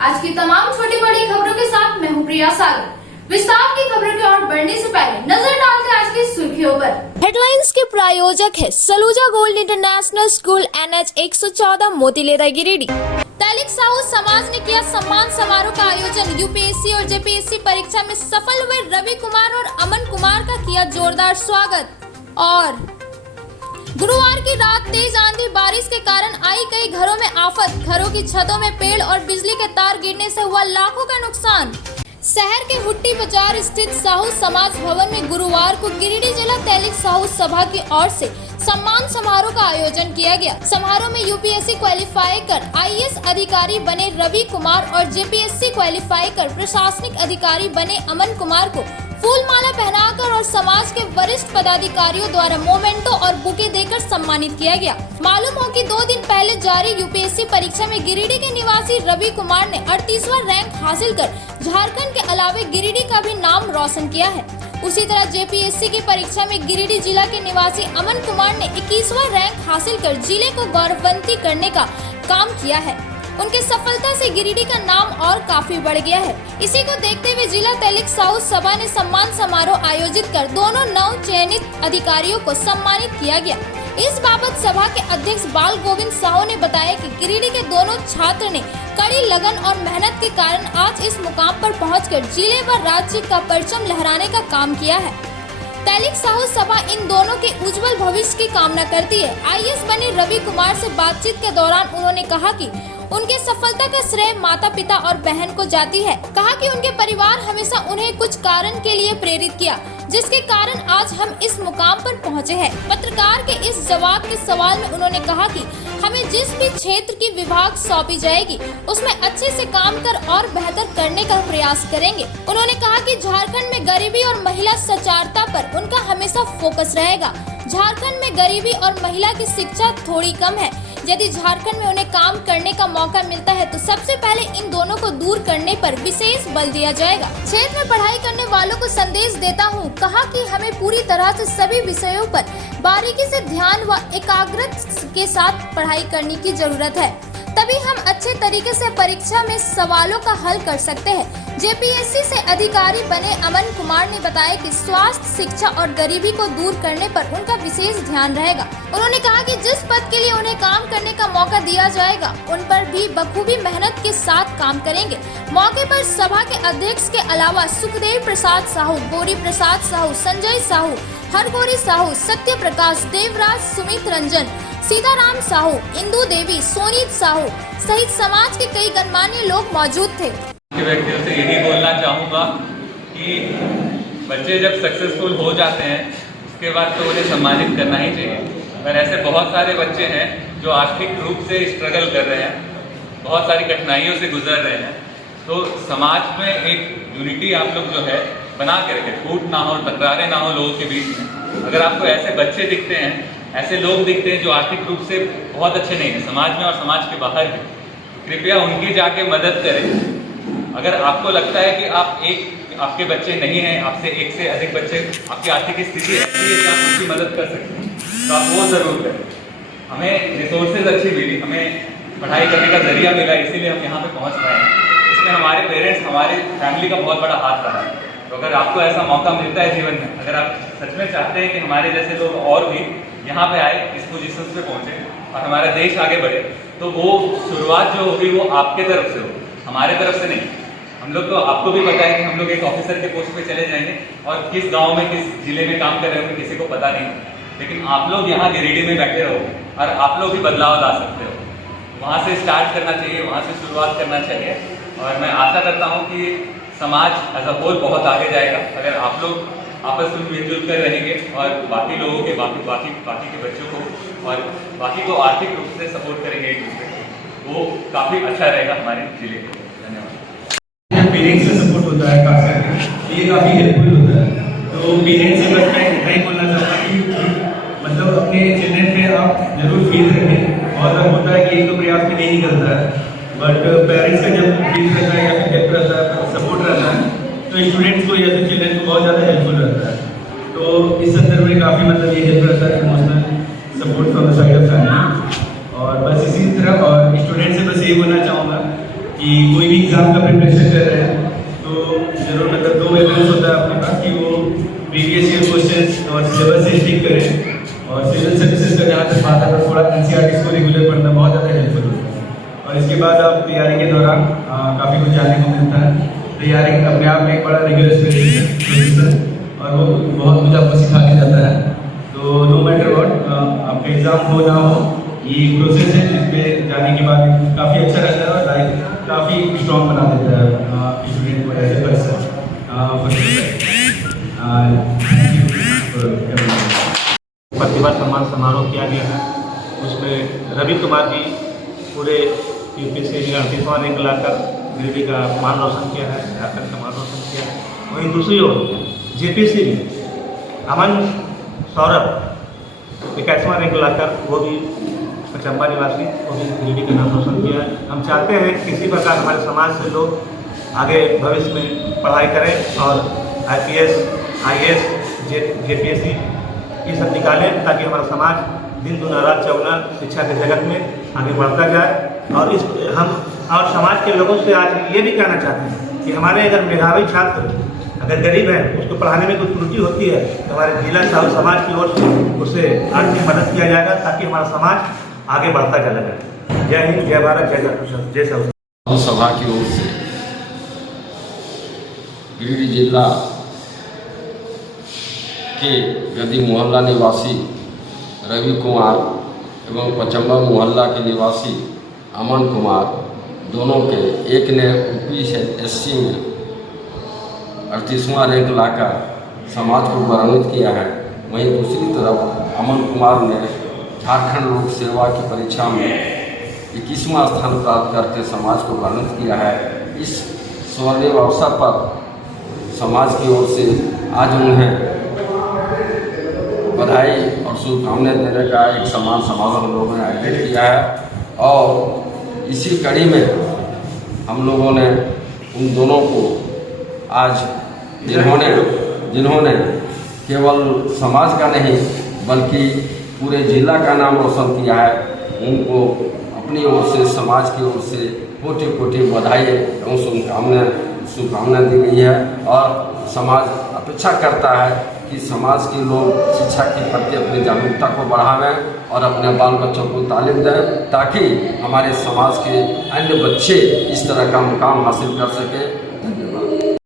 आज की तमाम छोटी बड़ी खबरों के साथ मैं हूं प्रिया सागर। विस्तार की खबरों की ओर बढ़ने से पहले नजर डालते हैं आज की सुर्खियों पर। हेडलाइंस के प्रायोजक है Saluja gold international school NH 114 Motilera Giridih. Tailik Sahu Samaj ने किया सम्मान समारोह का आयोजन। UPSC और JPSC परीक्षा में सफल हुए रवि कुमार और अमन कुमार का किया जोरदार स्वागत। और गुरुवार की रात तेज आंधी बारिश के कारण आई कई घरों में आफत। घरों की छतों में पेड़ और बिजली के तार गिरने से हुआ लाखों का नुकसान। शहर के हुट्टी बाजार स्थित साहू समाज भवन में गुरुवार को गिरिडीह जिला तैलिक साहू सभा की ओर से सम्मान समारोह का आयोजन किया गया। समारोह में UPSC क्वालिफाई कर IAS अधिकारी बने रवि कुमार और JPSC क्वालिफाई कर प्रशासनिक अधिकारी बने अमन कुमार को फूल माला पहनाकर और समाज के वरिष्ठ पदाधिकारियों द्वारा मोमेंटो और बुके देकर सम्मानित किया गया। मालूम हो कि 2 दिन पहले जारी UPSC परीक्षा में गिरिडीह के निवासी रवि कुमार ने 38वां रैंक हासिल कर झारखंड के अलावे गिरिडीह का भी नाम रोशन किया है। उसी तरह JPSC की परीक्षा में गिरिडीह जिला के निवासी अमन कुमार ने 21वां रैंक हासिल कर जिले को गौरवान्वित करने का काम किया है। उनकी सफलता से गिरिडीह का नाम और काफी बढ़ गया है। इसी को देखते हुए जिला तैलिक साहू सभा ने सम्मान समारोह आयोजित कर दोनों नव चयनित अधिकारियों को सम्मानित किया गया। इस बाबत सभा के अध्यक्ष बाल गोविंद साहू ने बताया कि गिरिडीह के दोनों छात्र ने कड़ी लगन और मेहनत के कारण आज इस मुकाम पर पहुंचकर जिले व राज्य का परचम लहराने का काम किया है। तैलिक साहू सभा इन दोनों के उज्जवल भविष्य की कामना करती है। IAS बने रवि कुमार से बातचीत के दौरान उन्होंने कहा कि उनके सफलता का श्रेय माता पिता और बहन को जाती है। कहा कि उनके परिवार हमेशा उन्हें कुछ कारण के लिए प्रेरित किया, जिसके कारण आज हम इस मुकाम पर पहुंचे हैं। पत्रकार के इस जवाब के सवाल में उन्होंने कहा कि हमें जिस भी क्षेत्र की विभाग सौंपी जाएगी उसमें अच्छे से काम कर और बेहतर करने का प्रयास करेंगे। उन्होंने कहा कि झारखंड में गरीबी और महिला साक्षरता पर उनका हमेशा फोकस रहेगा। झारखंड में गरीबी और महिला की शिक्षा थोड़ी कम है। यदि झारखंड में उन्हें काम करने का मौका मिलता है तो सबसे पहले इन दोनों को दूर करने पर विशेष बल दिया जाएगा। क्षेत्र में पढ़ाई करने वालों को संदेश देता हूं। कहा कि हमें पूरी तरह से सभी विषयों पर बारीकी से ध्यान व एकाग्रता के साथ पढ़ाई करने की जरूरत है, तभी हम अच्छे तरीके से परीक्षा में सवालों का हल कर सकते हैं। JPSC से अधिकारी बने अमन कुमार ने बताया कि स्वास्थ्य, शिक्षा और गरीबी को दूर करने पर उनका विशेष ध्यान रहेगा। उन्होंने कहा कि जिस पद के लिए उन्हें काम करने का मौका दिया जाएगा उन पर भी बखूबी मेहनत के साथ काम करेंगे। मौके पर सभा के अध्यक्ष के अलावा सुखदेव प्रसाद साहू, गौरी प्रसाद साहू, संजय साहू, हरगौरी साहू, सत्य प्रकाश, देवराज, सुमित रंजन, सीताराम साहू, इंदू देवी, सोनीत साहू सहित समाज के कई गणमान्य लोग मौजूद थे। व्यक्तियों से यही बोलना चाहूँगा कि बच्चे जब सक्सेसफुल हो जाते हैं उसके बाद तो उन्हें सम्मानित करना ही चाहिए। पर ऐसे बहुत सारे बच्चे हैं जो आर्थिक रूप से स्ट्रगल कर रहे हैं, बहुत सारी कठिनाइयों से गुजर रहे हैं। तो समाज में एक यूनिटी आप लोग जो है बना के रखें, फूट ना हो, टकरारे ना हो लोगों के बीच में। अगर आपको ऐसे बच्चे दिखते हैं, ऐसे लोग दिखते हैं जो आर्थिक रूप से बहुत अच्छे नहीं हैं समाज में और समाज के बाहर भी, कृपया उनकी जाके मदद करें। अगर आपको लगता है कि आपके बच्चे नहीं हैं, आपसे एक से अधिक बच्चे, आपकी आर्थिक स्थिति ऐसी है कि आप उनकी मदद कर सकते हैं, तो आप वो ज़रूर करें। हमें रिसोर्सेज अच्छी मिली, हमें पढ़ाई करने का जरिया मिला, इसीलिए हम यहाँ पे पहुँच पाए हैं। इसमें हमारे पेरेंट्स, हमारी फैमिली का बहुत बड़ा हाथ रहा है। तो अगर आपको ऐसा मौका मिलता है जीवन में, अगर आप सच में चाहते हैं कि हमारे जैसे लोग और भी यहाँ पे आए, इस पोजीशन पे पहुँचे और हमारा देश आगे बढ़े, तो वो शुरुआत जो होगी वो आपके तरफ से हो, हमारे तरफ से नहीं। हम लोग तो, आपको भी पता है कि हम लोग एक ऑफिसर के पोस्ट पे चले जाएंगे और किस गांव में, किस जिले में काम कर रहे होंगे किसी को पता नहीं, लेकिन आप लोग यहाँ गिरिडीह में बैठे रहो और आप लोग भी बदलाव ला सकते हो। वहाँ से स्टार्ट करना चाहिए, वहाँ से शुरुआत करना चाहिए। और मैं आशा करता हूँ कि समाज एज अ होल बहुत आगे जाएगा अगर आप लोग आपस में मिलजुल कर रहेंगे और बाकी लोगों के बाकी के बच्चों को और बाकी को आर्थिक रूप से सपोर्ट करेंगे एक दूसरे को, वो काफ़ी अच्छा रहेगा हमारे जिले को। धन्यवाद। पेरेंट्स का सपोर्ट होता है खास करके, ये काफ़ी हेल्पफुल होता है। तो पेरेंट्स से बस मैं इतना ही बोलना चाहूँगा कि मतलब अपने चिल्ड्रन पे आप जरूर फील रखें। और अब होता है कि एक तो प्रयास में नहीं निकलता है, बट पेरेंट्स का जब फील रहता है या फिर हेल्प रहता है, सपोर्ट रहता है, तो स्टूडेंट्स को या फिर चिल्ड्रन को बहुत ज़्यादा हेल्पफुल रहता है। तो इस संदर्भ में काफ़ी मतलब ये हेल्प रहता है, emotional support from the side of family. और बस इसी तरह और स्टूडेंट से बस ये बोलना चाहूँगा कि कोई भी एग्ज़ाम का प्रिपरेशन कर रहे हैं तो जरूर मतलब 2 एविडेंस होता है अपने पास कि वो प्रीवियस ईयर क्वेश्चन और सिलेबस से स्टिक करें। और सिविल सर्विसेज का जहाँ तक बात है तो थोड़ा NCERT को रेगुलर पढ़ना बहुत ज़्यादा हेल्पफुल होता है। और इसके बाद आप तैयारी के दौरान काफ़ी कुछ जानने को मिलता है। तैयारी अपने आप में एक बड़ा रिगरस प्रोसेस और वो बहुत कुछ आपको सिखा के जाता है। तो नो मैटर व्हाट आपका एग्ज़ाम हो ना हो, ये प्रोसेस है जिसपे जाने के बाद काफ़ी अच्छा रहता है और लाइफ काफ़ी स्ट्रॉन्ग बना देता है स्टूडेंट को एज ए पर्सन। प्रतिभा सम्मान समारोह किया गया है, उसमें रवि कुमार जी पूरे यूपीएससी में 38वां रैंक लाकर गिरिडीह का मान रोशन किया है, झारखंड का मान रोशन किया है। वहीं दूसरी ओर जेपीएससी में अमन सौरभ 21वां रैंक लाकर वो भी चंबा निवासी वो भी गिरिडीह का नाम रोशन किया है। हम चाहते हैं कि किसी प्रकार हमारे समाज से लोग आगे भविष्य में पढ़ाई करें और IPS, IAS, JPSC ये सब निकालें ताकि हमारा समाज दिन दुना रात चौगुना शिक्षा के जगत में आगे बढ़ता जाए। और हम समाज के लोगों से आज ये भी कहना चाहते हैं कि हमारे अगर मेधावी छात्र अगर गरीब है उसको पढ़ाने में कोई त्रुटि होती है तो हमारे जिला समाज की ओर से उसे आर्थिक मदद किया जाएगा ताकि हमारा समाज आगे बढ़ता चला जाए। जय हिंद, जय भारत, जय जय सभा की ओर से गिरिडीह जिला के गद्दी मोहल्ला निवासी रवि कुमार एवं पचम्बा मोहल्ला के निवासी अमन कुमार दोनों के एक ने UPSC में 38वां रैंक लाकर समाज को गौरवान्वित किया है। वहीं दूसरी तरफ अमन कुमार ने झारखंड लोक सेवा की परीक्षा में 21वां स्थान प्राप्त करके समाज को गौरवान्वित किया है। इस स्वर्णिम अवसर पर समाज की ओर से आज उन्हें बधाई और शुभकामनाएं देने का एक सम्मान समारोह हम लोगों ने आयोजित किया है। और इसी कड़ी में हम लोगों ने उन दोनों को आज जिन्होंने केवल समाज का नहीं बल्कि पूरे जिला का नाम रोशन किया है, उनको अपनी ओर से समाज की ओर से कोटि कोटि बधाई एवं शुभकामनाएं दी गई है। और समाज अपेक्षा करता है कि समाज के लोग शिक्षा के प्रति अपनी जागरूकता को बढ़ावें और अपने बाल बच्चों को तालीम दें ताकि हमारे समाज के अन्य बच्चे इस तरह का मुकाम हासिल कर सके। धन्यवाद।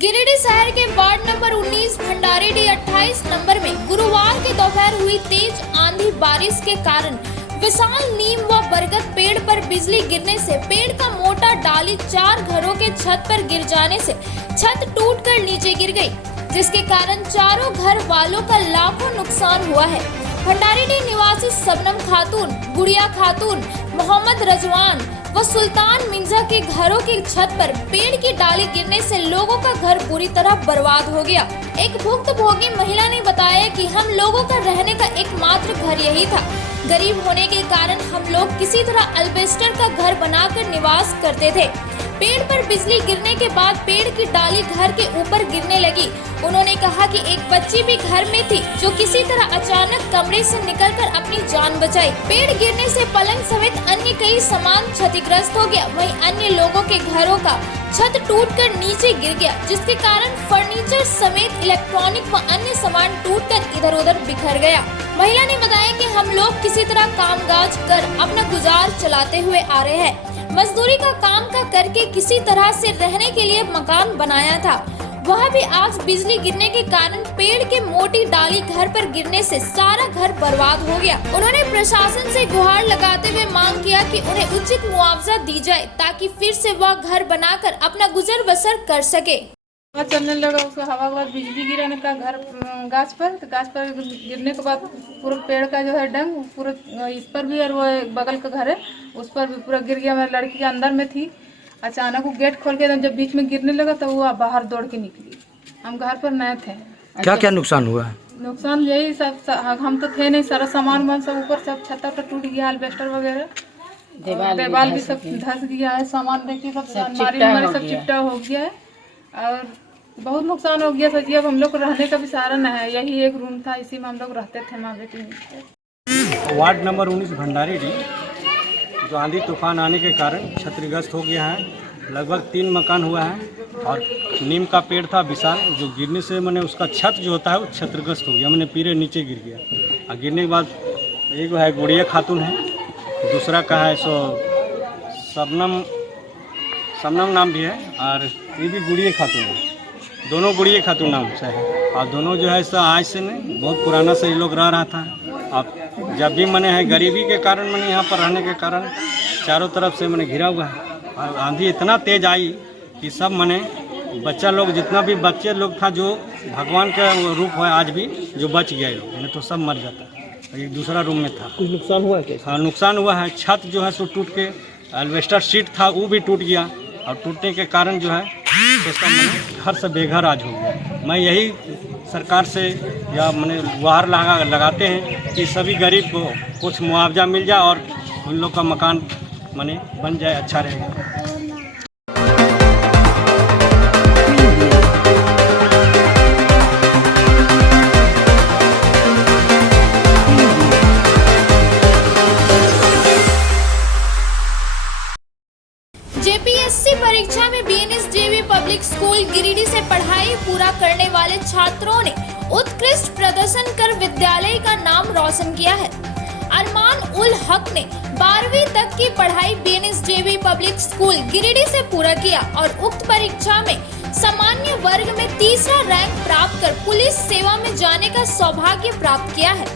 गिरिडीह शहर के वार्ड नंबर 19 भंडारीडीह 28 नंबर में गुरुवार के दोपहर हुई तेज आंधी बारिश के कारण विशाल नीम व बरगद पेड़ पर बिजली गिरने से पेड़ का मोटा डाली 4 घरों के छत पर गिर जाने से छत टूटकर नीचे गिर गई, जिसके कारण चारों घर वालों का लाखों नुकसान हुआ है। भंडारीडीह निवासी सबनम खातून, गुड़िया खातून, मोहम्मद रजवान व सुल्तान मिंजा के घरों की छत पर पेड़ की डाली गिरने से लोगों का घर पूरी तरह बर्बाद हो गया। एक भुक्तभोगी महिला ने बताया कि हम लोगों का रहने का एकमात्र घर यही था। गरीब होने के कारण हम लोग किसी तरह अल्बेस्टर का घर बनाकर निवास करते थे। पेड़ पर बिजली गिरने के बाद पेड़ की डाली घर के ऊपर गिरने लगी। उन्होंने कहा कि एक बच्ची भी घर में थी जो किसी तरह अचानक कमरे से निकलकर अपनी जान बचाई। पेड़ गिरने से पलंग समेत अन्य कई सामान क्षतिग्रस्त हो गया। वहीं अन्य लोगों के घरों का छत टूटकर नीचे गिर गया, जिसके कारण फर्नीचर समेत इलेक्ट्रॉनिक व अन्य सामान टूटकर इधर उधर बिखर गया। महिला ने बताया कि हम लोग किसी तरह कामकाज कर अपना गुजार चलाते हुए आ रहे हैं। मजदूरी का काम करके किसी तरह से रहने के लिए मकान बनाया था, वह भी आज बिजली गिरने के कारण पेड़ के मोटी डाली घर पर गिरने से सारा घर बर्बाद हो गया। उन्होंने प्रशासन से गुहार लगाते हुए मांग किया कि उन्हें उचित मुआवजा दी जाए ताकि फिर से वह घर बनाकर अपना गुजर बसर कर सके। चलने लगा, उसको हवा के बाद बिजली गिरने का घर गाछ पर गिरने के बाद पूरा पेड़ का जो है डंग पूरा इस पर भी और वो बगल का घर है उस पर भी पूरा गिर गया। मेरी लड़की के अंदर में थी, अचानक वो गेट खोल के जब बीच में गिरने लगा तो वो बाहर दौड़ के निकली। हम घर पर नए थे। क्या क्या नुकसान हुआ? नुकसान यही सब, हम तो थे नहीं, सारा सामान सब ऊपर सब छत पर टूट गया, अल्बेस्टर वगैरह देवाल भी सब धस गया है, सामान देखिए सब अलमारी हमारे सब चिपटा हो गया है और बहुत नुकसान हो गया सर जी। अब हम लोग को रहने का भी सहारा न है, यही एक रूम था, इसी में हम लोग रहते थे माँ बेटी। वार्ड नंबर 19 भंडारी डी जो आंधी तूफान आने के कारण क्षतिग्रस्त हो गया है। लगभग 3 मकान हुआ है और नीम का पेड़ था विशाल, जो गिरने से मैंने उसका छत जो होता है वो क्षतिग्रस्त हो गया, मैंने पूरे नीचे गिर गया। और गिरने के बाद एक है गुड़िया खातून है, दूसरा का है सो शबनम नाम भी है, और ये भी गुड़िया खातून है, दोनों गुड़िया खातून नाम से है। और दोनों जो है सो आज से नहीं, बहुत पुराना से ये लोग रह रहा था। अब जब भी मैंने है गरीबी के कारण मैंने यहाँ पर रहने के कारण चारों तरफ से मैंने घिरा हुआ है। और आंधी इतना तेज आई कि सब मैंने बच्चा लोग, जितना भी बच्चे लोग था, जो भगवान का रूप है आज भी, जो बच गया लोग, नहीं तो सब मर जाता। एक दूसरा रूम में था। कुछ नुकसान हुआ है? हाँ, नुकसान हुआ है। छत जो है सो टूट के, एल्वेस्टर शीट था वो भी टूट गया, और टूटने के कारण जो है तो सब मैंने घर से बेघर आज हो गया। मैं यही सरकार से या मैंने गुहार लगाते हैं कि सभी गरीब को कुछ मुआवजा मिल जाए और उन लोग का मकान माने बन जाए, अच्छा रहेगा। जेपीएससी परीक्षा में बीएनएसजेवी पब्लिक स्कूल गिरिडीह से पढ़ाई पूरा करने वाले छात्रों ने उत्कृष्ट प्रदर्शन कर विद्यालय का नाम रोशन किया है। अरमान उल हक ने 12वीं तक की पढ़ाई बीएनएसजेवी पब्लिक स्कूल गिरिडीह से पूरा किया और उक्त परीक्षा में सामान्य वर्ग में तीसरा रैंक प्राप्त कर पुलिस सेवा में जाने का सौभाग्य प्राप्त किया है।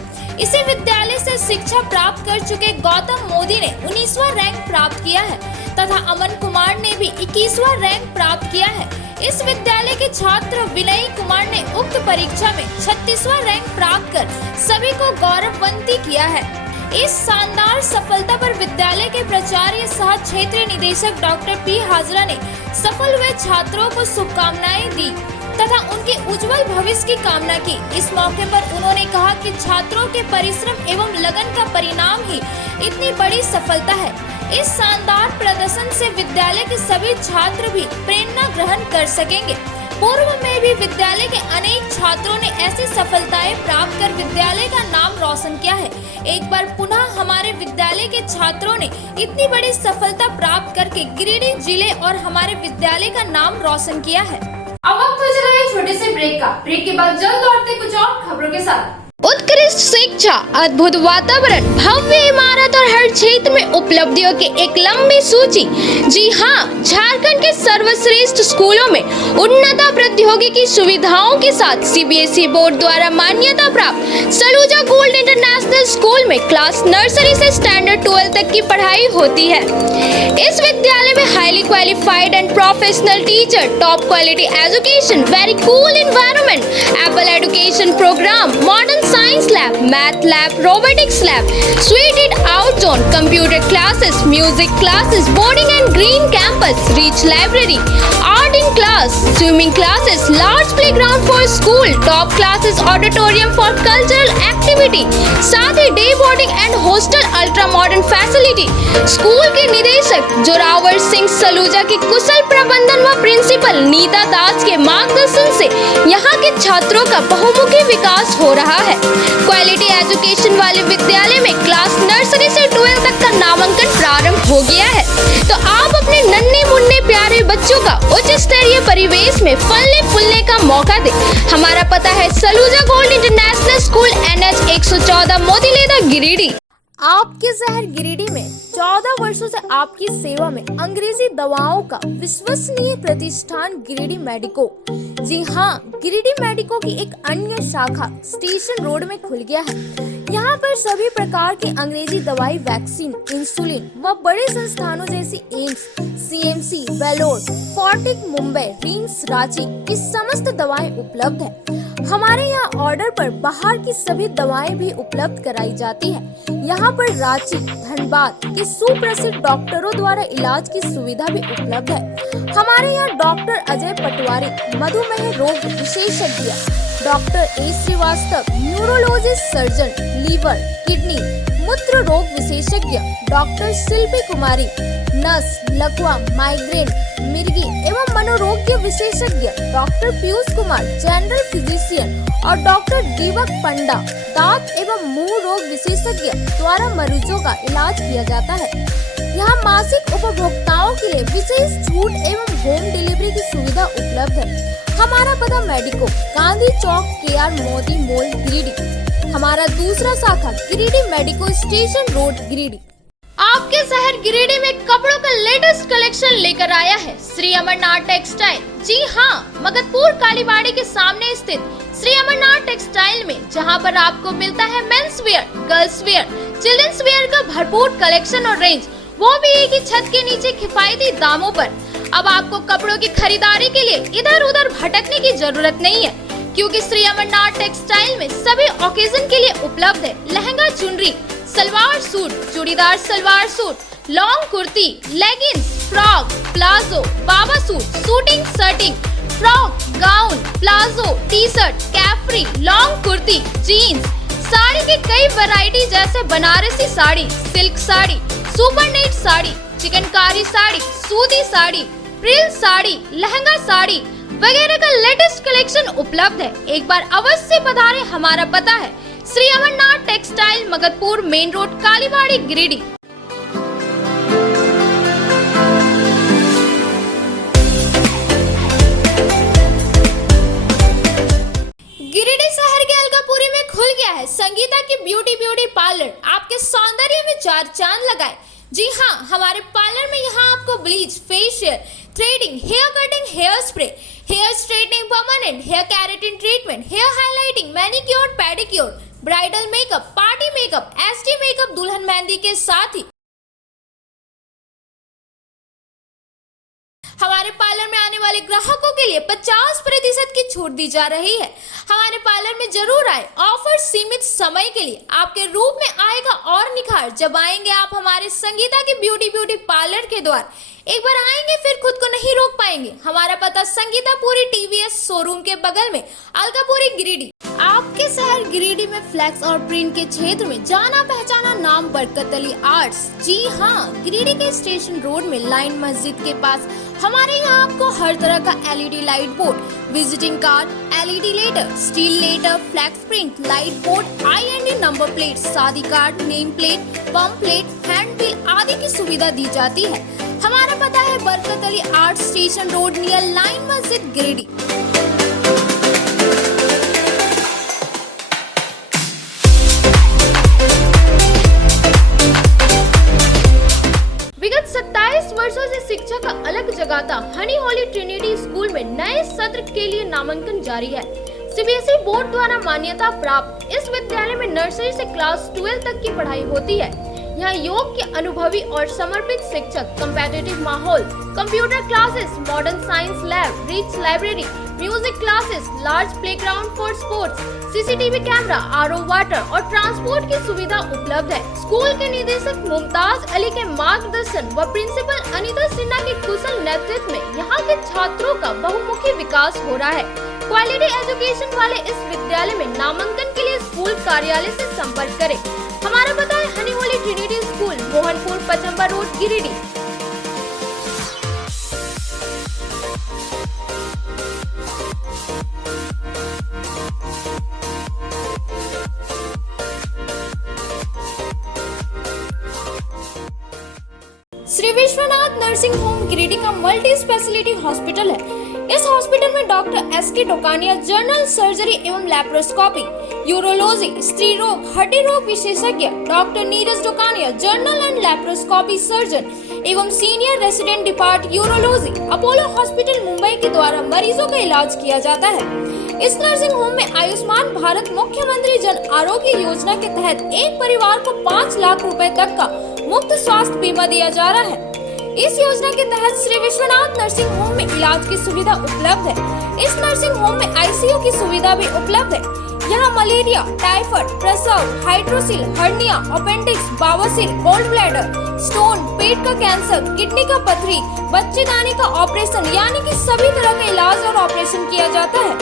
इसी विद्यालय से शिक्षा प्राप्त कर चुके गौतम मोदी ने 19वां रैंक प्राप्त किया है तथा अमन कुमार ने भी 21वां रैंक प्राप्त किया है। इस विद्यालय के छात्र विनय कुमार ने उक्त परीक्षा में 36वां रैंक प्राप्त कर सभी को गौरवान्वित किया है। इस शानदार सफलता पर विद्यालय के प्राचार्य सह क्षेत्रीय निदेशक डॉक्टर पी हाजरा ने सफल हुए छात्रों को शुभकामनाएं दी तथा उनके उज्जवल भविष्य की कामना की। इस मौके पर उन्होंने कहा कि छात्रों के परिश्रम एवं लगन का परिणाम ही इतनी बड़ी सफलता है। इस शानदार प्रदर्शन से विद्यालय के सभी छात्र भी प्रेरणा ग्रहण कर सकेंगे। पूर्व में भी विद्यालय के अनेक छात्रों ने ऐसी सफलताएं प्राप्त कर विद्यालय का नाम रोशन किया है। एक बार पुनः हमारे विद्यालय के छात्रों ने इतनी बड़ी सफलता प्राप्त करके गिरिडीह जिले और हमारे विद्यालय का नाम रोशन किया है। अब वक्त हो चला है छोटे से ब्रेक का। ब्रेक के बाद जल्द लौटते कुछ और खबरों के साथ। उत्कृष्ट शिक्षा, अद्भुत वातावरण, भव्य इमारत और हर क्षेत्र में उपलब्धियों की एक लंबी सूची। जी हाँ, झारखंड के सर्वश्रेष्ठ स्कूलों में उन्नत प्रौद्योगिकी सुविधाओं के साथ सीबीएसई बोर्ड द्वारा मान्यता प्राप्त सलूजा गोल्ड इंटरनेशनल स्कूल में क्लास नर्सरी से स्टैंडर्ड 12 तक की पढ़ाई होती है। इस विद्यालय में highly qualified and professional teacher, top quality education, very cool environment, Apple education programme, modern science lab, math lab, robotics lab, suited out zone, computer classes, music classes, boarding and green campus, rich library, art in class, swimming classes, large playground for school, top classes, auditorium for cultural activity, साथ ही day boarding and hostel ultra modern facility. School के निदेशक जोरावर सिंह सलूजा की कुशल प्रबंधन व principal Nita दास के मार्गदर्शन से यहाँ के छात्रों का बहुमुखी विकास हो रहा है। क्वालिटी एजुकेशन वाले विद्यालय में क्लास नर्सरी से 12 तक का नामांकन प्रारंभ हो गया है, तो आप अपने नन्हे मुन्ने प्यारे बच्चों का उच्च स्तरीय परिवेश में फलने फूलने का मौका दें। हमारा पता है Saluja gold international school NH 114 Motileda Giridih. आपके शहर गिरिडीह में 14 वर्षों से आपकी सेवा में अंग्रेजी दवाओं का विश्वसनीय प्रतिष्ठान गिरिडीह मेडिको। जी हाँ, गिरिडीह मेडिको की एक अन्य शाखा स्टेशन रोड में खुल गया है। यहाँ पर सभी प्रकार की अंग्रेजी दवाई, वैक्सीन, इंसुलिन व बड़े संस्थानों जैसे एम्स, CMC, वेलोर, फोर्टिक मुंबई, रिम्स रांची की समस्त दवाएं उपलब्ध है। हमारे यहाँ ऑर्डर पर बाहर की सभी दवाएं भी उपलब्ध कराई जाती है। यहाँ पर रांची, धनबाद के सुप्रसिद्ध डॉक्टरों द्वारा इलाज की सुविधा भी उपलब्ध है। हमारे यहाँ डॉक्टर अजय पटवारी, मधुमेह रोग विशेषज्ञ, doctor A Srivastava, neurologist surgeon, liver, kidney, मूत्र रोग विशेषज्ञ डॉक्टर शिल्पी कुमारी, नस, लकवा, माइग्रेन, मिर्गी एवं मनोरोग विशेषज्ञ doctor Piyush Kumar, general physician और डॉक्टर दीपक पंडा, दांत एवं मुंह रोग विशेषज्ञ द्वारा मरीजों का इलाज किया जाता है। यहाँ मासिक उपभोक्ताओं के लिए विशेष छूट एवं होम डिलीवरी की सुविधा उपलब्ध है। हमारा पता मेडिको, गांधी चौक, KR मोदी मॉल, गिरिडीह। हमारा दूसरा शाखा Giridih medico station road, Giridih. आपके शहर गिरिडीह में कपड़ों का लेटेस्ट कलेक्शन लेकर आया है श्री अमरनाथ टेक्सटाइल। जी हाँ, मगधपुर कालीबाड़ी के सामने स्थित श्री अमरनाथ टेक्सटाइल में, जहां पर आपको मिलता है men's wear, girls wear, children's wear का भरपूर कलेक्शन और रेंज, वो भी एक ही छत के नीचे किफायती दामों पर। अब आपको कपड़ों की खरीदारी के लिए इधर उधर भटकने की जरूरत नहीं है, क्योंकि श्री अमरनाथ टेक्सटाइल में सभी ओकेजन के लिए उपलब्ध है lehenga, chunri, salwar suit, churidar salwar suit, long kurti, leggings, frock, palazzo, बाबा suit, suiting, shirting, frock, gown, palazzo, T shirt, capri, long kurti, jeans, sari की कई वैरायटी जैसे Banarasi sari, silk sari, super net sari, chikankari sari, सूती साड़ी, प्रिल साड़ी, लहंगा साड़ी वगैरह का लेटेस्ट कलेक्शन उपलब्ध है। एक बार अवश्य पधारें। हमारा पता है Shri Amarnath textile, Magadhpur main road, Kalibari, Giridih. Giridih शहर के अलकापुरी में खुल गया है संगीता की ब्यूटी पार्लर। आपके सौंदर्य में चार चांद लगाए। जी हाँ, हमारे पार्लर में यहाँ आपको bleach, facial, threading, hair cutting, hair spray, hair straightening, permanent hair keratin treatment, hair highlighting, manicure, pedicure, bridal makeup, party makeup, SD makeup, दुल्हन मेहंदी के साथ ही हमारे पार्लर में आने वाले ग्राहकों के लिए 50% की छूट दी जा रही है। हमारे पार्लर में जरूर आए। ऑफर सीमित समय के लिए। आपके रूप में आएगा और निखार जब आएंगे आप हमारे संगीता की ब्यूटी पार्लर के द्वार। एक बार आएंगे फिर खुद को नहीं रोक पाएंगे। हमारा पता संगीता पूरी TVS शोरूम के बगल में, अलकापुरी, गिरिडीह। आपके शहर गिरिडीह में फ्लैक्स और प्रिंट के क्षेत्र में जाना पहचाना नाम बरकत अली आर्ट्स। जी हाँ, गिरिडीह के स्टेशन रोड में लाइन मस्जिद के पास हमारे यहाँ आपको हर तरह का LED light board, visiting card, LED letter, steel letter, flex print, light board, IND number plate, शादी card, name plate, pump plate, hand bill आदि की सुविधा दी जाती है। हमारा पता है Barkat Ali art, station road, near line मस्जिद, गिरिडीह। विगत 27 वर्षों से शिक्षा का अलग जगाता हनी होली ट्रिनिटी स्कूल में नए सत्र के लिए नामांकन जारी है। CBSE बोर्ड द्वारा मान्यता प्राप्त इस विद्यालय में नर्सरी से क्लास 12 तक की पढ़ाई होती है। यहाँ योग के अनुभवी और समर्पित शिक्षक, कम्पेटिटिव माहौल, computer classes, modern science lab, rich library, music classes, large playground for sports, CCTV camera, RO water और ट्रांसपोर्ट की सुविधा उपलब्ध है। स्कूल के निदेशक मुमताज अली के मार्गदर्शन व प्रिंसिपल अनीता सिन्हा के कुशल नेतृत्व में यहाँ के छात्रों का बहुमुखी विकास हो रहा है। क्वालिटी एजुकेशन वाले इस विद्यालय में नामांकन के लिए स्कूल कार्यालय से संपर्क करें। हमारा पता है honey holy trinity school, Mohanpur, Pachamba road, Giridih. Shri Vishwanath nursing home Giridih का मल्टी स्पेशलिटी हॉस्पिटल है। इस हॉस्पिटल में doctor SK Dokania general surgery एवं लैप्रोस्कोपी, यूरोलॉजी, स्त्री रोग, हड्डी रोग विशेषज्ञ, doctor Neeraj Dokania general and laparoscopy surgeon एवं senior resident depart urology, Apollo hospital Mumbai के द्वारा मरीजों का इलाज किया जाता है। इस नर्सिंग होम में आयुष्मान भारत मुख्यमंत्री जन आरोग्य योजना के तहत एक परिवार को 5 लाख रुपए तक का मुफ्त स्वास्थ्य बीमा दिया जा रहा है। इस योजना के तहत श्री विश्वनाथ नर्सिंग होम में इलाज की सुविधा उपलब्ध है। इस नर्सिंग होम में ICU की सुविधा भी उपलब्ध है। यहाँ मलेरिया, टाइफाइड, प्रसव, हाइड्रोसिल, हर्निया, अपेंडिक्स, बावासीर, गोल्ड ब्लैडर, स्टोन, पेट का कैंसर, किडनी का पथरी, बच्चेदानी का ऑपरेशन यानी कि सभी तरह का इलाज और ऑपरेशन किया जाता है।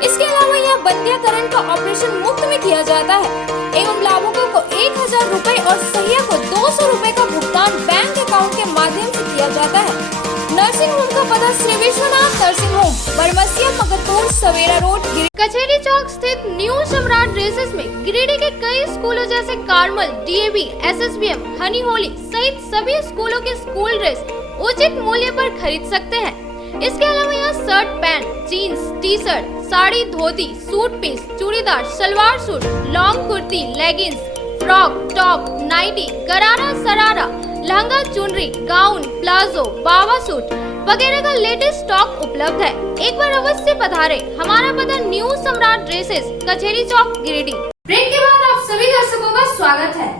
इसके अलावा यहाँ बंध्याकरण का ऑपरेशन मुफ्त में किया जाता है एवं लाभुकों को 1000 रुपए और सहिया को 200 रुपए का भुगतान बैंक अकाउंट के माध्यम से किया जाता है। नर्सिंग होम का पता श्री विश्वनाथ नर्सिंग होम, बरमसिया, मगरपुर, सवेरा रोड, कचहरी चौक स्थित न्यू सम्राट रेसेस में गिरिडीह के कई स्कूलों जैसे कार्मल, डीएवी, एसएसबीएम, हनी होली सहित सभी स्कूलों के स्कूल ड्रेस उचित मूल्य पर खरीद सकते हैं। इसके अलावा यहाँ shirt, pant, jeans, T shirt, sari, dhoti, suit piece, churidar, salwar suit, long kurti, leggings, frock, top, nightie, gharara, sharara, lehenga, चुनरी, गाउन, प्लाजो, बावा सूट वगैरह का लेटेस्ट स्टॉक उपलब्ध है। एक बार अवश्य पधारे। हमारा पता न्यू सम्राट ड्रेसेस, कचहरी चौक, गिरिडीह। ब्रेक के बाद आप सभी दर्शकों का स्वागत है।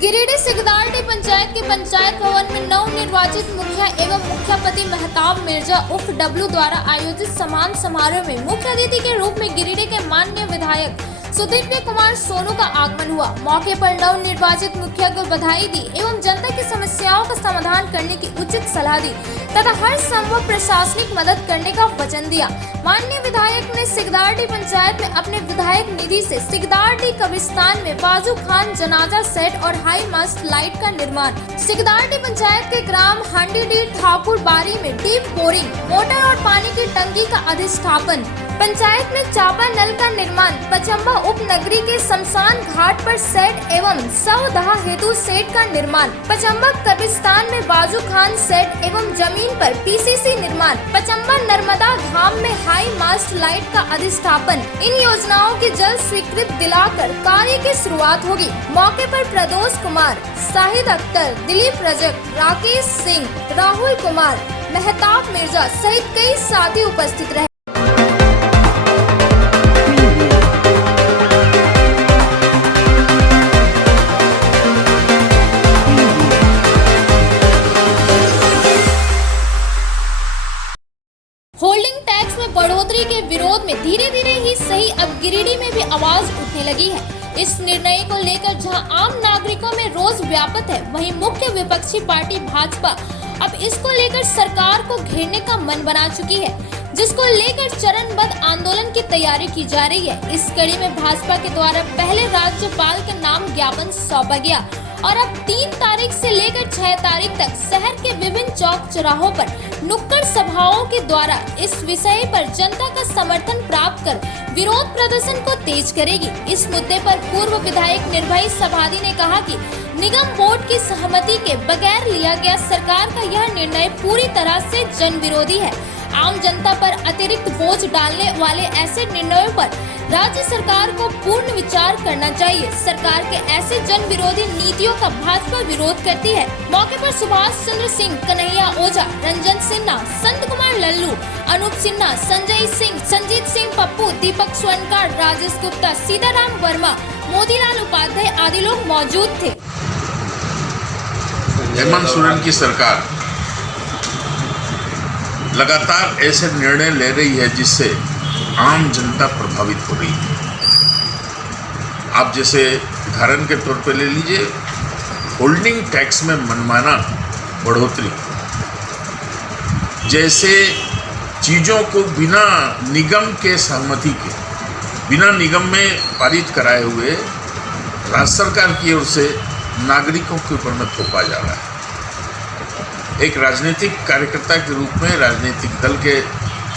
गिरिडीह सिगदारडी पंचायत के पंचायत भवन में नवनिर्वाचित मुखिया एवं मुख्यापति महताब मिर्जा उर्फ डब्लू द्वारा आयोजित सम्मान समारोह में मुख्य अतिथि के रूप में गिरिडीह के माननीय विधायक सुदिव्य कुमार सोनू का आगमन हुआ। मौके पर नवनिर्वाचित मुखिया को बधाई दी एवं जनता की समस्याओं का समाधान करने की उचित सलाह दी तथा हर संभव प्रशासनिक मदद करने का वचन दिया। माननीय विधायक ने सिगदारडी पंचायत में अपने विधायक निधि से सिगदारडी कब्रिस्तान में बाजू खान जनाजा सेट और हाई मास्ट लाइट का निर्माण, सिगदारडी पंचायत के ग्राम हांडीडी ठाकुर बारी में डीप बोरिंग, मोटर और पानी की टंकी का अधिष्ठापन, पंचायत में चापा नल का निर्माण, पचम्बा उपनगरी के शमशान घाट पर सेट एवं शवदाह हेतु सेट का निर्माण, पचम्बा कब्रिस्तान में बाजू खान सेट एवं जमीन पर पीसीसी निर्माण, पचम्बा नर्मदा धाम में हाई मास्ट लाइट का अधिष्ठापन। इन योजनाओं की जल्द स्वीकृति दिलाकर कार्य की शुरुआत होगी। मौके पर प्रदोष कुमार, शाहिद अख्तर, दिलीप रजक, राकेश सिंह, राहुल कुमार, महताब मिर्जा सहित कई साथी उपस्थित रहे। होल्डिंग टैक्स में बढ़ोतरी के विरोध में धीरे धीरे ही सही अब गिरिडीह में भी आवाज उठने लगी है। इस निर्णय को लेकर जहां आम नागरिकों में रोष व्याप्त है, वहीं मुख्य विपक्षी पार्टी भाजपा अब इसको लेकर सरकार को घेरने का मन बना चुकी है, जिसको लेकर चरणबद्ध आंदोलन की तैयारी की जा रही है। इस कड़ी में भाजपा के द्वारा पहले राज्यपाल के नाम ज्ञापन सौंपा गया और अब 3 तारीख से लेकर 6 तारीख तक शहर के विभिन्न चौक चौराहों पर नुक्कड़ सभाओं के द्वारा इस विषय पर जनता का समर्थन प्राप्त कर विरोध प्रदर्शन को तेज करेगी। इस मुद्दे पर पूर्व विधायक निर्भय सभादी ने कहा कि निगम बोर्ड की सहमति के बगैर लिया गया सरकार का यह निर्णय पूरी तरह से जन विरोधी है। आम जनता पर अतिरिक्त बोझ डालने वाले ऐसे निर्णयों पर राज्य सरकार को पूर्ण विचार करना चाहिए। सरकार के ऐसे जन विरोधी नीतियों का भाजपा विरोध करती है। मौके पर सुभाष चंद्र सिंह, कन्हैया ओझा, रंजन सिन्हा, संत कुमार लल्लू, अनूप सिन्हा, संजय सिंह, संजीत सिंह पप्पू, दीपक स्वर्णकार, राजेश गुप्ता, सीताराम वर्मा, मोतीलाल उपाध्याय आदि लोग मौजूद थे। हेमंत सोरेन की सरकार लगातार ऐसे निर्णय ले रही है जिससे आम जनता प्रभावित हो रही है। आप जैसे उदाहरण के तौर पर ले लीजिए, होल्डिंग टैक्स में मनमाना बढ़ोतरी जैसे चीज़ों को बिना निगम के सहमति के, बिना निगम में पारित कराए हुए राज्य सरकार की ओर से नागरिकों के ऊपर में थोपा जा रहा है। एक राजनीतिक कार्यकर्ता के रूप में, राजनीतिक दल के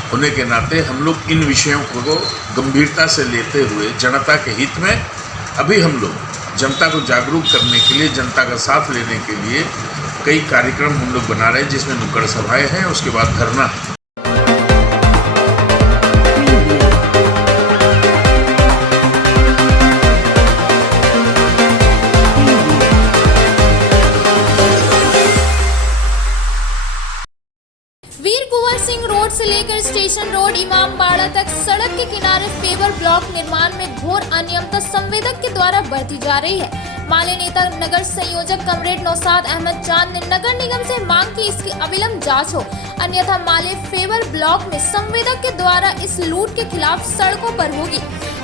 होने के नाते हम लोग इन विषयों को गंभीरता से लेते हुए जनता के हित में अभी हम लोग जनता को जागरूक करने के लिए, जनता का साथ लेने के लिए कई कार्यक्रम हम लोग बना रहे हैं, जिसमें नुक्कड़ सभाएं हैं, उसके बाद धरना। वीर कुंवर सिंह रोड से लेकर स्टेशन रोड इमामबाड़ा तक सड़क के किनारे फेवर ब्लॉक निर्माण में घोर अनियमितता संवेदक के द्वारा बरती जा रही है। माले नेता नगर संयोजक कमरेड नौशाद अहमद चांद ने नगर निगम से मांग की इसकी अविलंब जांच हो, अन्यथा माले फेवर ब्लॉक में संवेदक के द्वारा इस लूट के खिलाफ सड़कों पर होगी।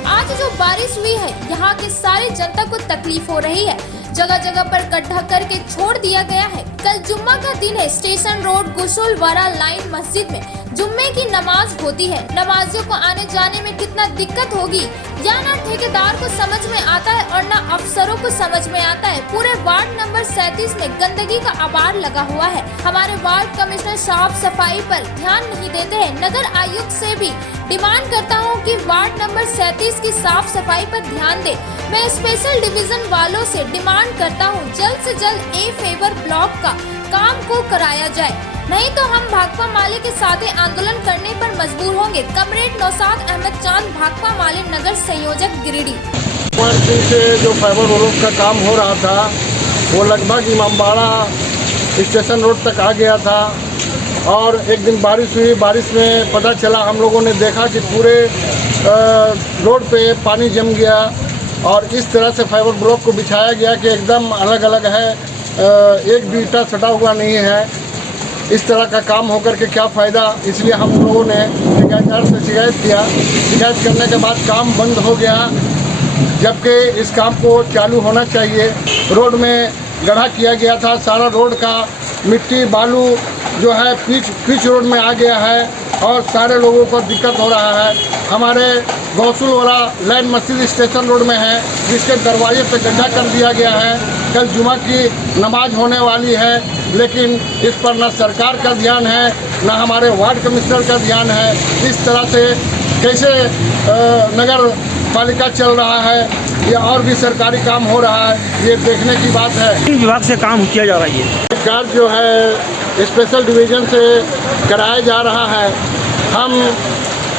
आज जो बारिश हुई है, यहाँ के सारी जनता को तकलीफ हो रही है। जगह जगह पर गड्ढा करके छोड़ दिया गया है। कल जुम्मा का दिन है। स्टेशन रोड गुसुलवाड़ा लाइन मस्जिद में जुम्मे की नमाज होती है। नमाजियों को आने जाने में कितना दिक्कत होगी या ना ठेकेदार को समझ में आता है और ना अफसरों को समझ में आता है। पूरे वार्ड नंबर 37 में गंदगी का आबार लगा हुआ है। हमारे वार्ड कमिश्नर साफ सफाई पर ध्यान नहीं देते हैं। नगर आयुक्त से भी डिमांड करता हूं कि वार्ड नंबर 37 की साफ सफाई पर ध्यान दे। मैं स्पेशल डिवीजन वालों से डिमांड करता हूं जल्द से जल्द ए फेवर ब्लॉक का काम को कराया जाए, नहीं तो हम भाकपा माले के साथ आंदोलन करने पर मजबूर होंगे। कमरेड नौशाद अहमद चांद, भाकपा माले नगर संयोजक गिरिडीह। से जो फाइबर रोड का काम हो रहा था वो लगभग इमामबाड़ा स्टेशन रोड तक आ गया था और एक दिन बारिश हुई। बारिश में पता चला, हम लोगों ने देखा कि पूरे रोड पे पानी जम गया और इस तरह से फाइबर ब्लॉक को बिछाया गया कि एकदम अलग अलग है, एक भी ईंटा सटा हुआ नहीं है। इस तरह का काम होकर के क्या फ़ायदा, इसलिए हम लोगों ने ठेकेदार से शिकायत किया। शिकायत करने के बाद काम बंद हो गया, जबकि इस काम को चालू होना चाहिए। रोड में गड्ढा किया गया था, सारा रोड का मिट्टी बालू जो है पिच रोड में आ गया है और सारे लोगों को दिक्कत हो रहा है। हमारे गौसुलवाड़ा लाइन मस्जिद स्टेशन रोड में है, जिसके दरवाजे पे गड्ढा कर दिया गया है। कल जुमा की नमाज होने वाली है, लेकिन इस पर न सरकार का ध्यान है न हमारे वार्ड कमिश्नर का ध्यान है। इस तरह से कैसे नगर पालिका चल रहा है या और भी सरकारी काम हो रहा है, ये देखने की बात है। विभाग से काम किया जा रहा है। कार्य जो है स्पेशल डिवीज़न से कराया जा रहा है। हम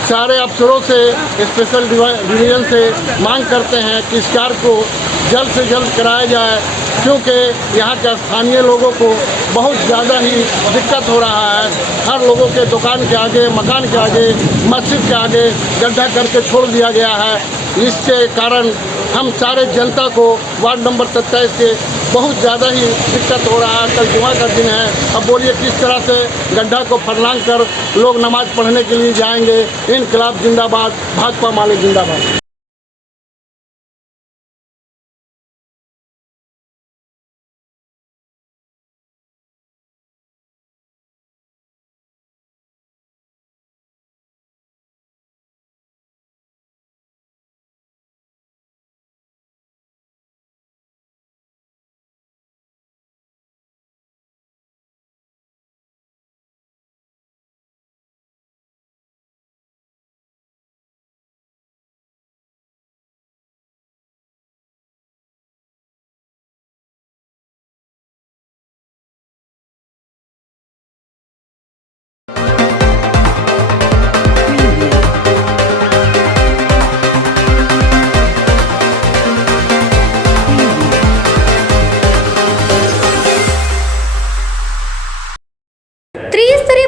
सारे अफसरों से स्पेशल डिवीज़न से मांग करते हैं कि इस कार्य को जल्द से जल्द कराया जाए, क्योंकि यहाँ के स्थानीय लोगों को बहुत ज़्यादा ही दिक्कत हो रहा है। हर लोगों के दुकान के आगे, मकान के आगे, मस्जिद के आगे गड्ढा करके छोड़ दिया गया है। इसके कारण हम सारे जनता को वार्ड नंबर 27 के बहुत ज़्यादा ही दिक्कत हो रहा है। कल जुमा का दिन है, अब बोलिए किस तरह से गड्ढा को फरलांग कर लोग नमाज पढ़ने के लिए जाएंगे। इनकलाब जिंदाबाद, भाकपा माले जिंदाबाद।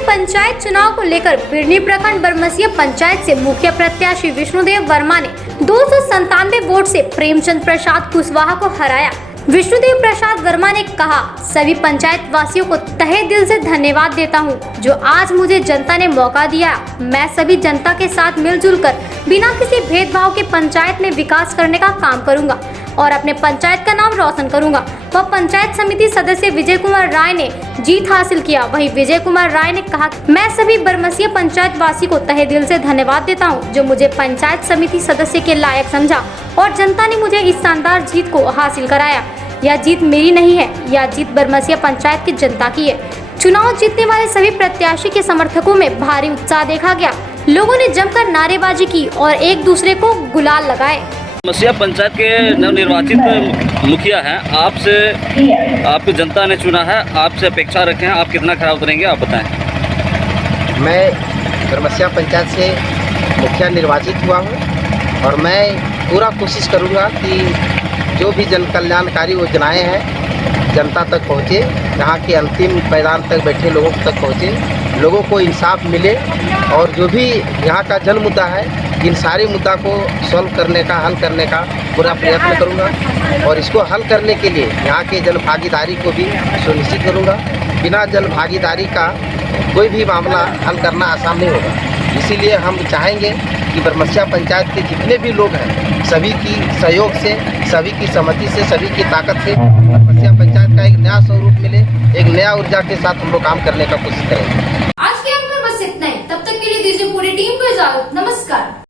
पंचायत चुनाव को लेकर बिरनी प्रखंड बरमसिया पंचायत से मुखिया प्रत्याशी विष्णुदेव वर्मा ने 297 वोट से प्रेमचंद प्रसाद कुशवाहा को हराया। विष्णुदेव प्रसाद वर्मा ने कहा, सभी पंचायत वासियों को तहे दिल से धन्यवाद देता हूं, जो आज मुझे जनता ने मौका दिया। मैं सभी जनता के साथ मिलजुल कर बिना किसी भेदभाव के पंचायत में विकास करने का काम करूंगा और अपने पंचायत का नाम रोशन करूंगा। वह पंचायत समिति सदस्य विजय कुमार राय ने जीत हासिल किया। वहीं विजय कुमार राय ने कहा, मैं सभी बरमसिया पंचायत वासी को तहे दिल से धन्यवाद देता हूं, जो मुझे पंचायत समिति सदस्य के लायक समझा और जनता ने मुझे इस शानदार जीत को हासिल कराया। यह जीत मेरी नहीं है, यह जीत बरमसिया पंचायत की जनता की है। चुनाव जीतने वाले सभी प्रत्याशी के समर्थकों में भारी उत्साह देखा गया। लोगों ने जमकर नारेबाजी की और एक दूसरे को गुलाल लगाए। बरमसिया पंचायत के नवनिर्वाचित मुखिया हैं, आपसे आपको जनता ने चुना है, आपसे अपेक्षा रखें, आप कितना खरा उतरेंगे, आप बताएं। मैं बरमसिया पंचायत से मुखिया निर्वाचित हुआ हूं और मैं पूरा कोशिश करूंगा कि जो भी जन कल्याणकारी योजनाएं हैं जनता तक पहुंचे, यहाँ के अंतिम पायदान तक बैठे लोगों तक पहुंचे। लोगों को इंसाफ मिले और जो भी यहाँ का जन मुद्दा है इन सारे मुद्दा को सॉल्व करने का, हल करने का पूरा प्रयत्न करूँगा और इसको हल करने के लिए यहाँ के जन भागीदारी को भी सुनिश्चित करूँगा। बिना जन भागीदारी का कोई भी मामला हल करना आसान नहीं होगा। इसीलिए हम चाहेंगे कि बरमसिया पंचायत के जितने भी लोग हैं सभी की सहयोग से, सभी की सहमति से, सभी की ताकत से बरमसिया पंचायत का एक नया स्वरूप मिले, एक नया ऊर्जा के साथ हम लोग काम करने का कोशिश करेंगे। आज के अंक में बस इतना ही। तब तक के लिए दीजिए पूरी टीम को इजाजत। नमस्कार।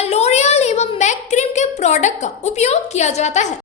जहां लॉरियल एवं मैक क्रीम के प्रोडक्ट का उपयोग किया जाता है।